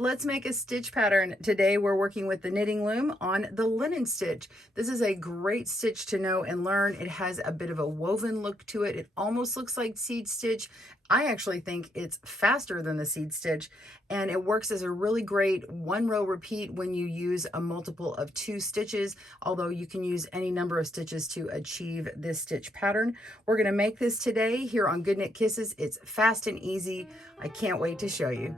Let's make a stitch pattern. Today we're working with the knitting loom on the linen stitch. This is a great stitch to know and learn. It has a bit of a woven look to it. It almost looks like seed stitch. I actually think it's faster than the seed stitch, and it works as a really great one row repeat when you use a multiple of 2 stitches, although you can use any number of stitches to achieve this stitch pattern. We're going to make this today here on GoodKnit Kisses. It's fast and easy. I can't wait to show you.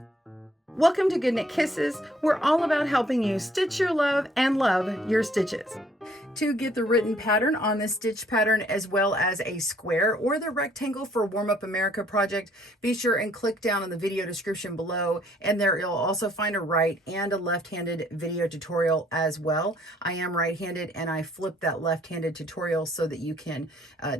Welcome to GoodKnit Kisses. We're all about helping you stitch your love and love your stitches. To get the written pattern on this stitch pattern, as well as a square or the rectangle for Warm Up America project, be sure and click down in the video description below, and there you'll also find a right and a left-handed video tutorial as well. I am right-handed and I flipped that left-handed tutorial so that you can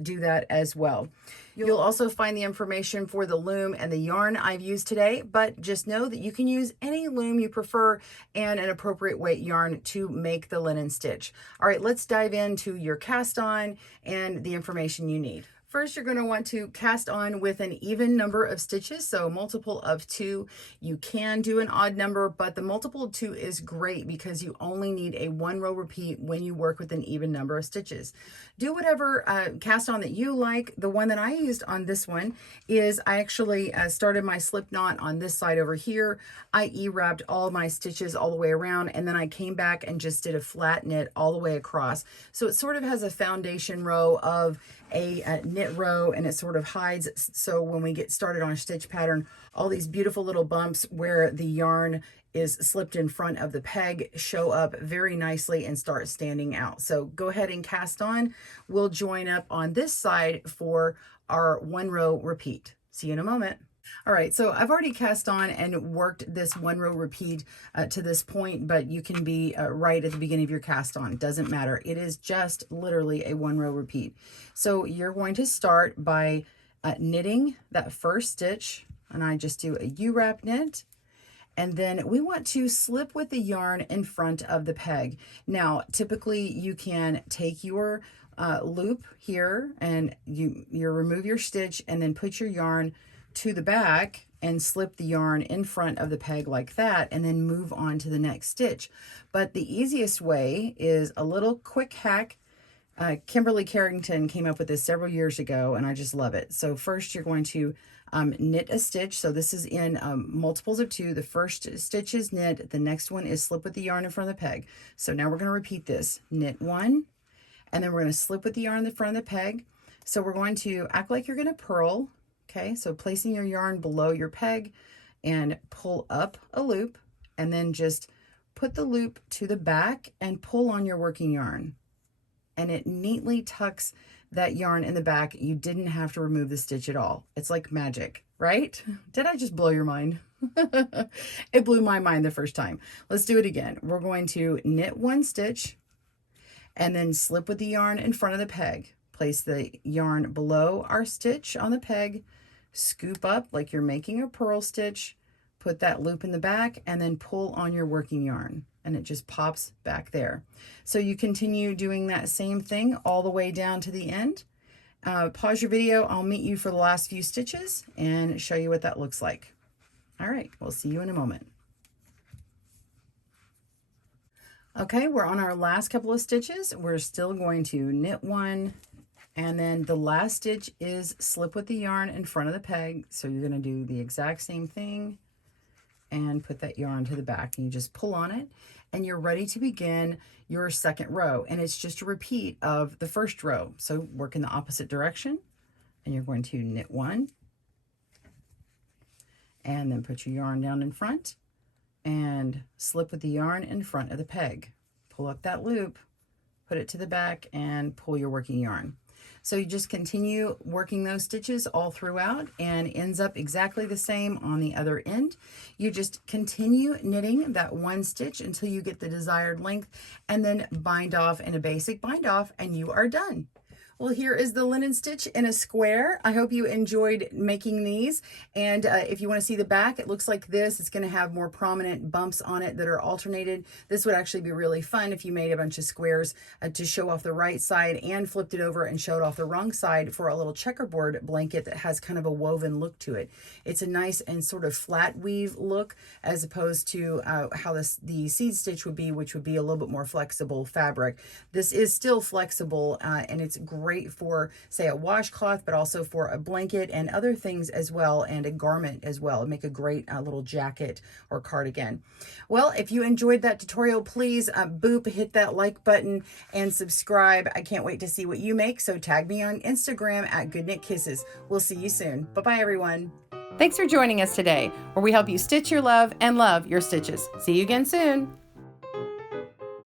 do that as well. You'll also find the information for the loom and the yarn I've used today, but just know that you can use any loom you prefer and an appropriate weight yarn to make the linen stitch. All right, let's dive into your cast on and the information you need. First, you're going to want to cast on with an even number of stitches, so multiple of 2. You can do an odd number, but the multiple of 2 is great because you only need a 1 row repeat when you work with an even number of stitches. Do whatever cast on that you like. The one that I used on this one is I actually started my slip knot on this side over here. I E-wrapped all my stitches all the way around, and then I came back and just did a flat knit all the way across. So it sort of has a foundation row of a knit row, and it sort of hides, so when we get started on a stitch pattern, all these beautiful little bumps where the yarn is slipped in front of the peg show up very nicely and start standing out. So go ahead and cast on. We'll join up on this side for our 1 row repeat. See you in a moment. All right, so I've already cast on and worked this 1 row repeat to this point, but you can be right at the beginning of your cast on. It doesn't matter. It is just literally a 1 row repeat. So you're going to start by knitting that first stitch, and I just do a U-wrap knit. And then we want to slip with the yarn in front of the peg. Now, typically you can take your loop here and you remove your stitch and then put your yarn to the back and slip the yarn in front of the peg like that, and then move on to the next stitch. But the easiest way is a little quick hack. Kimberly Carrington came up with this several years ago, and I just love it. So first you're going to knit a stitch. So this is in multiples of 2. The first stitch is knit. The next one is slip with the yarn in front of the peg. So now we're going to repeat this. Knit 1, and then we're going to slip with the yarn in the front of the peg. So we're going to act like you're going to purl. Okay, so placing your yarn below your peg and pull up a loop, and then just put the loop to the back and pull on your working yarn. And it neatly tucks that yarn in the back. You didn't have to remove the stitch at all. It's like magic, right? Did I just blow your mind? It blew my mind the first time. Let's do it again. We're going to knit 1 stitch and then slip with the yarn in front of the peg. Place the yarn below our stitch on the peg, scoop up like you're making a purl stitch, put that loop in the back, and then pull on your working yarn, and it just pops back there. So you continue doing that same thing all the way down to the end. Pause your video. I'll meet you for the last few stitches and show you what that looks like. All right, we'll see you in a moment. Okay, we're on our last couple of stitches. We're still going to knit 1, and then the last stitch is slip with the yarn in front of the peg. So you're going to do the exact same thing and put that yarn to the back, and you just pull on it, and you're ready to begin your second row. And it's just a repeat of the first row. So work in the opposite direction, and you're going to knit 1, and then put your yarn down in front and slip with the yarn in front of the peg. Pull up that loop, put it to the back, and pull your working yarn. So you just continue working those stitches all throughout, and ends up exactly the same on the other end. You just continue knitting that 1 stitch until you get the desired length, and then bind off in a basic bind off, and you are done. Well, here is the linen stitch in a square. I hope you enjoyed making these. And if you want to see the back, it looks like this. It's going to have more prominent bumps on it that are alternated. This would actually be really fun if you made a bunch of squares to show off the right side and flipped it over and showed off the wrong side for a little checkerboard blanket that has kind of a woven look to it. It's a nice and sort of flat weave look as opposed to how the seed stitch would be, which would be a little bit more flexible fabric. This is still flexible and it's great for, say, a washcloth, but also for a blanket and other things as well, and a garment as well. It'd make a great little jacket or cardigan. Well, if you enjoyed that tutorial, please hit that like button and subscribe. I can't wait to see what you make, so tag me on Instagram at GoodKnitKisses. We'll see you soon. Bye-bye, everyone. Thanks for joining us today, where we help you stitch your love and love your stitches. See you again soon.